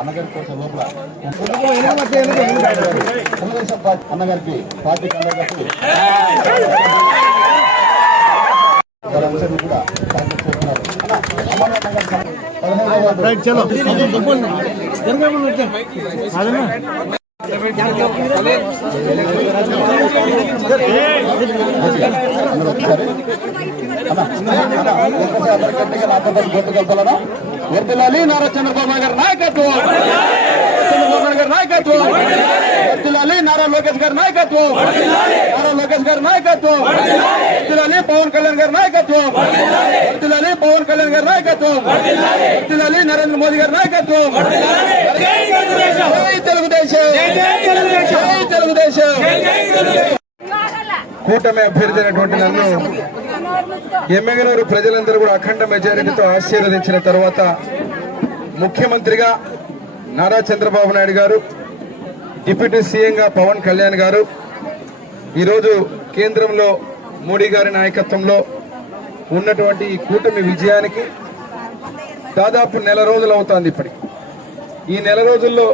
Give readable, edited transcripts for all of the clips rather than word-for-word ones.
అన్నగారి కోసం లోపల అన్నగారికి పార్టీ అన్నగారికి కూడా గుర్తుకెళ్తాను. వర్ధిల్లాలి నారా చంద్రబాబు గారి నాయకత్వం, చంద్రబాబు గారి నాయకత్వం. వర్ధిల్లాలి నారా లోకేష్ గారి నాయకత్వం, నారా లోకేష్ గారి నాయకత్వం. వర్ధిల్లాలి పవన్ కళ్యాణ్ గారి నాయకత్వం, వర్ధిల్లాలి పవన్ కళ్యాణ్ గారి నాయకత్వం. వర్ధిల్లాలి నరేంద్ర మోదీ గారి నాయకత్వం. జై తెలుగుదేశం, జై తెలుగుదేశం. కూటమి అభ్యర్థి అయినటువంటి నన్ను ఎమ్మెగనూరు ప్రజలందరూ కూడా అఖండ మెజారిటీతో ఆశీర్వదించిన తర్వాత ముఖ్యమంత్రిగా నారా చంద్రబాబు నాయుడు గారు, డిప్యూటీ సీఎంగా పవన్ కళ్యాణ్ గారు, ఈరోజు కేంద్రంలో మోడీ గారి నాయకత్వంలో ఉన్నటువంటి ఈ కూటమి విజయానికి దాదాపు నెల రోజులు అవుతోంది. ఇప్పటికి ఈ నెల రోజుల్లో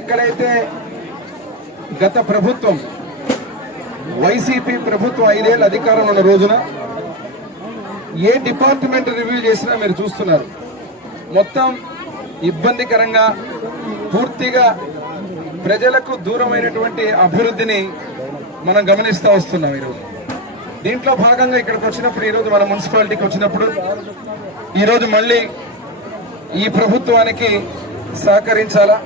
ఎక్కడైతే గత ప్రభుత్వం వైసీపీ ప్రభుత్వం 5 ఏళ్ళ అధికారంలో ఉన్న రోజున ఏ డిపార్ట్మెంట్ రివ్యూ చేసినా మీరు చూస్తున్నారు, మొత్తం ఇబ్బందికరంగా పూర్తిగా ప్రజలకు దూరమైనటువంటి అభివృద్ధిని మనం గమనిస్తూ వస్తున్నాం. ఈరోజు దీంట్లో భాగంగా ఇక్కడికి వచ్చినప్పుడు, ఈరోజు మన మున్సిపాలిటీకి వచ్చినప్పుడు, ఈరోజు మళ్ళీ ఈ ప్రభుత్వానికి సహకరించాలా,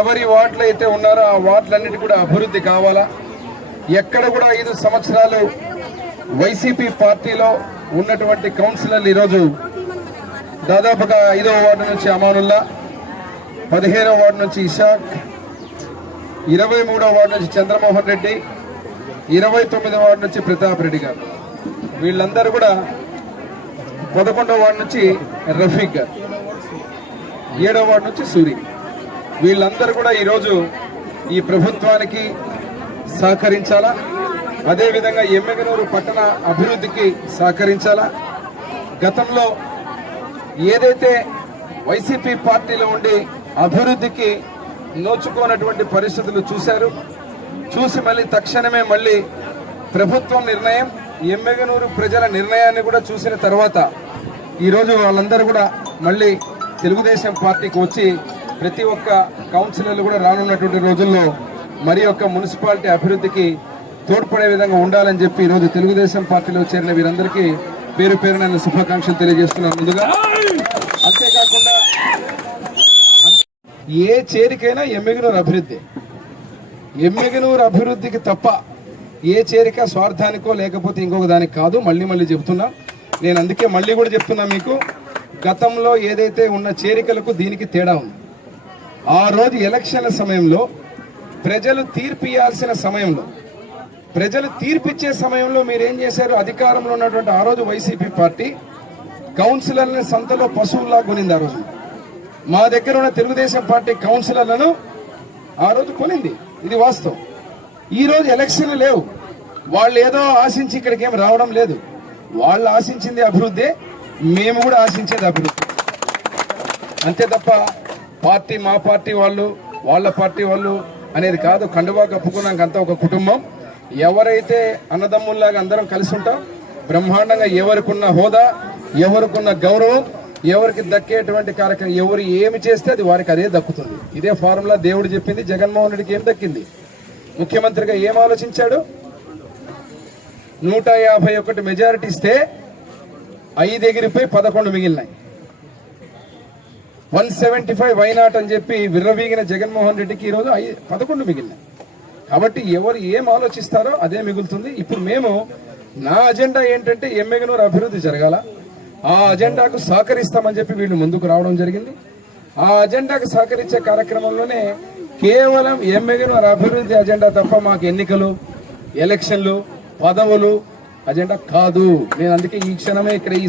ఎవరి వార్డులు అయితే ఉన్నారో ఆ వార్డులన్నిటి కూడా అభివృద్ధి కావాలా, ఎక్కడ కూడా 5 సంవత్సరాలు వైసీపీ పార్టీలో ఉన్నటువంటి కౌన్సిలర్లు ఈరోజు దాదాపుగా 5వ వార్డు నుంచి అమానుల్లా, 15వ వార్డు నుంచి ఇషాక్, 23వ వార్డు నుంచి చంద్రమోహన్ రెడ్డి, 29వ వార్డు నుంచి ప్రతాప్ రెడ్డి గారు, వీళ్ళందరూ కూడా 11వ వార్డు నుంచి రఫీక్ గారు, 7వ వార్డు నుంచి సూరి, వీళ్ళందరూ కూడా ఈరోజు ఈ ప్రభుత్వానికి సహకరించాలా, అదేవిధంగా ఎమ్మెగనూరు పట్టణ అభివృద్ధికి సహకరించాలా. గతంలో ఏదైతే వైసీపీ పార్టీలో ఉండి అభివృద్ధికి నోచుకోనటువంటి పరిస్థితులు చూశారు, చూసి మళ్ళీ తక్షణమే మళ్ళీ ప్రభుత్వం నిర్ణయం, ఎమ్మెగనూరు ప్రజల నిర్ణయాన్ని కూడా చూసిన తర్వాత ఈరోజు వాళ్ళందరూ కూడా మళ్ళీ తెలుగుదేశం పార్టీకి వచ్చి ప్రతి ఒక్క కౌన్సిలర్లు కూడా రానున్నటువంటి రోజుల్లో మరి యొక్క మున్సిపాలిటీ అభివృద్ధికి తోడ్పడే విధంగా ఉండాలని చెప్పి ఈరోజు తెలుగుదేశం పార్టీలో చేరిన వీరందరికీ పేరు పేరు నేను శుభాకాంక్షలు తెలియజేస్తున్నాను ముందుగా. అంతేకాకుండా ఏ చేరికైనా ఎమ్మెగనూరు అభివృద్ధి, ఎమ్మెగనూరు అభివృద్ధికి తప్ప ఏ చేరిక స్వార్థానికో లేకపోతే ఇంకొక దానికి కాదు. మళ్ళీ చెప్తున్నా, నేను అందుకే మళ్ళీ కూడా చెప్తున్నా మీకు, గతంలో ఏదైతే ఉన్న చేరికలకు దీనికి తేడా ఉంది. ఆ రోజు ఎలక్షన్ల సమయంలో ప్రజలు తీర్పు ఇవ్వాల్సిన సమయంలో, ప్రజలు తీర్పిచ్చే సమయంలో మీరేం చేశారు? అధికారంలో ఉన్నటువంటి ఆ రోజు వైసీపీ పార్టీ కౌన్సిలర్లని సంతలో పశువుల్లా కొనింది. ఆ రోజు మా దగ్గర ఉన్న తెలుగుదేశం పార్టీ కౌన్సిలర్లను ఆ రోజు కొనింది, ఇది వాస్తవం. ఈ రోజు ఎలక్షన్లు లేవు, వాళ్ళు ఏదో ఆశించి ఇక్కడికి ఏం రావడం లేదు. వాళ్ళు ఆశించింది అభివృద్ధి, మేము కూడా ఆశించేది అభివృద్ధి, అంతే తప్ప పార్టీ మా పార్టీ వాళ్ళు వాళ్ళ పార్టీ వాళ్ళు అనేది కాదు. కండువా కప్పుకున్నాకంతా ఒక కుటుంబం. ఎవరైతే అన్నదమ్ముల్లాగా అందరం కలిసి ఉంటాం, బ్రహ్మాండంగా ఎవరికున్న హోదా, ఎవరికున్న గౌరవం, ఎవరికి దక్కేటువంటి కార్యక్రమం, ఎవరు ఏమి చేస్తే అది వారికి అదే దక్కుతుంది. ఇదే ఫార్ములా దేవుడు చెప్పింది. జగన్మోహన్ రెడ్డికి ఏం దక్కింది? ముఖ్యమంత్రిగా ఏం ఆలోచించాడు? 151 మెజారిటీ ఇస్తే 5 ఎగిరిపోయి 11 మిగిలినాయి. 175 వైనాట్ అని చెప్పి విర్రవీగిన జగన్మోహన్ రెడ్డికి ఈరోజు 11 మిగిలినాయి. కాబట్టి ఎవరు ఏం ఆలోచిస్తారో అదే మిగులుతుంది. ఇప్పుడు మేము, నా అజెండా ఏంటంటే ఎమ్మెగనూరు అభివృద్ధి జరగాల, ఆ అజెండాకు సహకరిస్తామని చెప్పి వీళ్ళు ముందుకు రావడం జరిగింది. ఆ అజెండాకు సహకరించే కార్యక్రమంలోనే కేవలం ఎమ్మెగనూరు అభివృద్ధి అజెండా తప్ప మాకు ఎన్నికలు, ఎలక్షన్లు, పదవులు అజెండా కాదు. నేను అందుకే ఈ క్షణమే ఇక్కడ ఈ